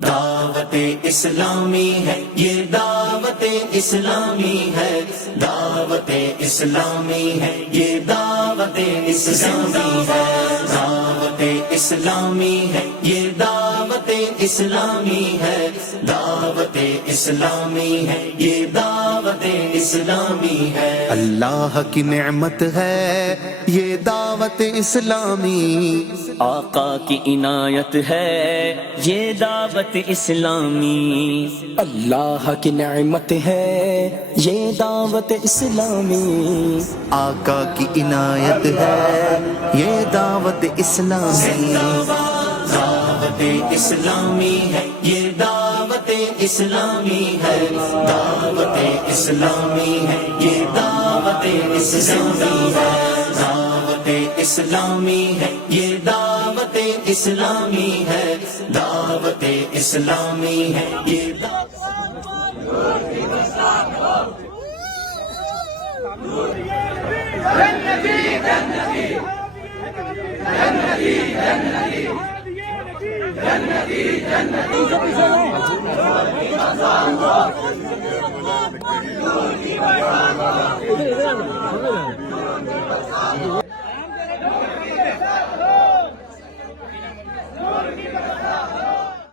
دعوت اسلامی ہے یہ دعوت اسلامی ہے، دعوت اسلامی ہے یہ دعوت اسلامی ہے، دعوت اسلامی ہے یہ دعوت اسلامی ہے، دعوت اسلامی ہے یہ دعوت اسلامی ہے۔ اللہ کی نعمت ہے یہ دعوت اسلامی، آقا کی عنایت ہے یہ دعوت اسلامی، اللہ کی نعمت ہے یہ دعوت اسلامی، آقا کی عنایت ہے یہ دعوت اسلامی، دعوت اسلامی ہے یہ دعوت اسلامی ہے، دعوت اسلامی ہے یہ دعوت اسلامی ہے، دعوت اسلامی ہے یہ دعوت اسلامی ہے، دعوت اسلامی ہے یہ